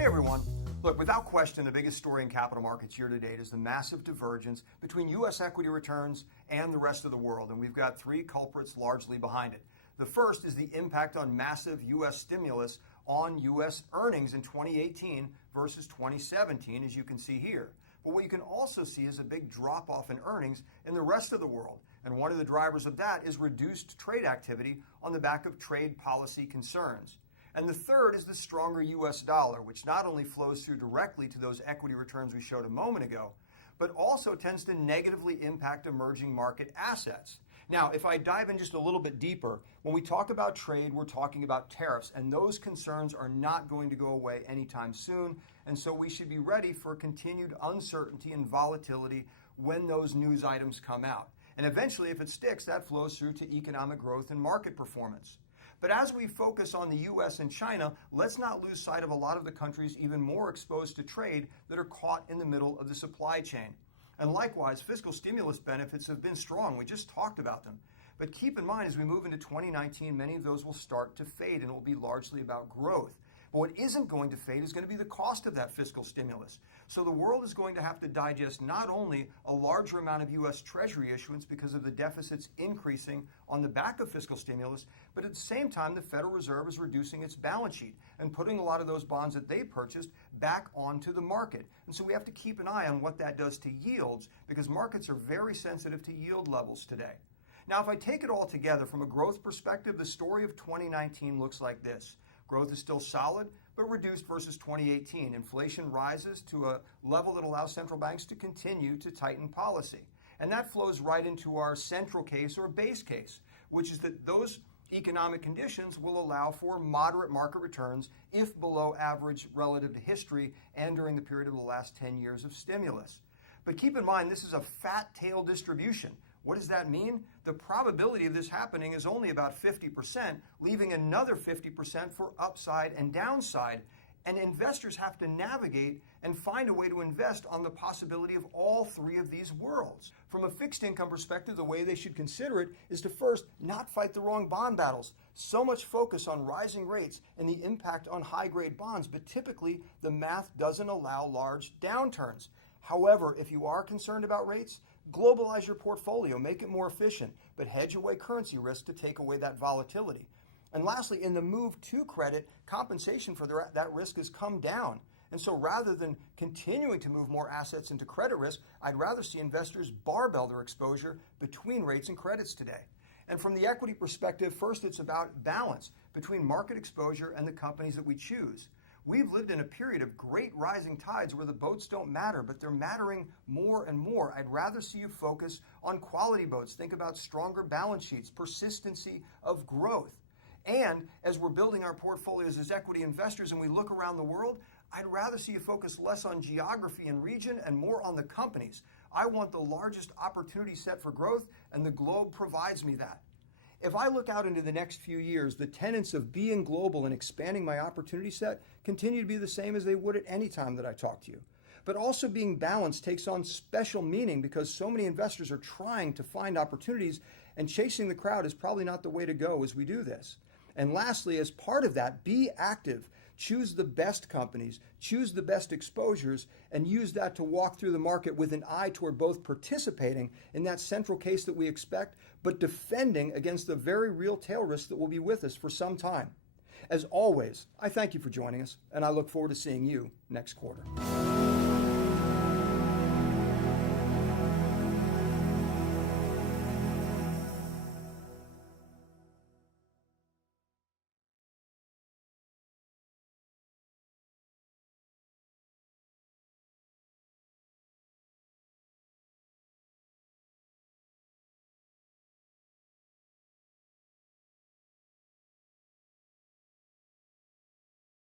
Hey everyone. Look, without question, the biggest story in capital markets year to date is the massive divergence between U.S. equity returns and the rest of the world, and we've got three culprits largely behind it. The first is the impact on massive U.S. stimulus on U.S. earnings in 2018 versus 2017, as you can see here. But what you can also see is a big drop-off in earnings in the rest of the world, and one of the drivers of that is reduced trade activity on the back of trade policy concerns. And the third is the stronger U.S. dollar, which not only flows through directly to those equity returns we showed a moment ago, but also tends to negatively impact emerging market assets. Now, if I dive in just a little bit deeper, when we talk about trade, we're talking about tariffs, and those concerns are not going to go away anytime soon, and so we should be ready for continued uncertainty and volatility when those news items come out. And eventually, if it sticks, that flows through to economic growth and market performance. But as we focus on the U.S. and China, let's not lose sight of a lot of the countries even more exposed to trade that are caught in the middle of the supply chain. And likewise, fiscal stimulus benefits have been strong. We just talked about them. But keep in mind, as we move into 2019, many of those will start to fade, and it will be largely about growth. But what isn't going to fade is going to be the cost of that fiscal stimulus. So the world is going to have to digest not only a larger amount of U.S. Treasury issuance because of the deficits increasing on the back of fiscal stimulus, but at the same time, the Federal Reserve is reducing its balance sheet and putting a lot of those bonds that they purchased back onto the market. And so we have to keep an eye on what that does to yields, because markets are very sensitive to yield levels today. Now, if I take it all together from a growth perspective, the story of 2019 looks like this. Growth is still solid, but reduced versus 2018. Inflation rises to a level that allows central banks to continue to tighten policy. And that flows right into our central case or base case, which is that those economic conditions will allow for moderate market returns if below average relative to history and during the period of the last 10 years of stimulus. But keep in mind, this is a fat tail distribution. What does that mean? The probability of this happening is only about 50%, leaving another 50% for upside and downside. And investors have to navigate and find a way to invest on the possibility of all three of these worlds. From a fixed income perspective, the way they should consider it is to first not fight the wrong bond battles. So much focus on rising rates and the impact on high-grade bonds, but typically the math doesn't allow large downturns. However, if you are concerned about rates, globalize your portfolio, make it more efficient, but hedge away currency risk to take away that volatility. And lastly, in the move to credit, compensation for that risk has come down. And so rather than continuing to move more assets into credit risk, I'd rather see investors barbell their exposure between rates and credits today. And from the equity perspective, first, it's about balance between market exposure and the companies that we choose. We've lived in a period of great rising tides where the boats don't matter, but they're mattering more and more. I'd rather see you focus on quality boats. Think about stronger balance sheets, persistency of growth. And as we're building our portfolios as equity investors and we look around the world, I'd rather see you focus less on geography and region and more on the companies. I want the largest opportunity set for growth, and the globe provides me that. If I look out into the next few years, the tenets of being global and expanding my opportunity set continue to be the same as they would at any time that I talk to you. But also being balanced takes on special meaning because so many investors are trying to find opportunities, and chasing the crowd is probably not the way to go as we do this. And lastly, as part of that, be active. Choose the best companies, choose the best exposures, and use that to walk through the market with an eye toward both participating in that central case that we expect, but defending against the very real tail risk that will be with us for some time. As always, I thank you for joining us, and I look forward to seeing you next quarter.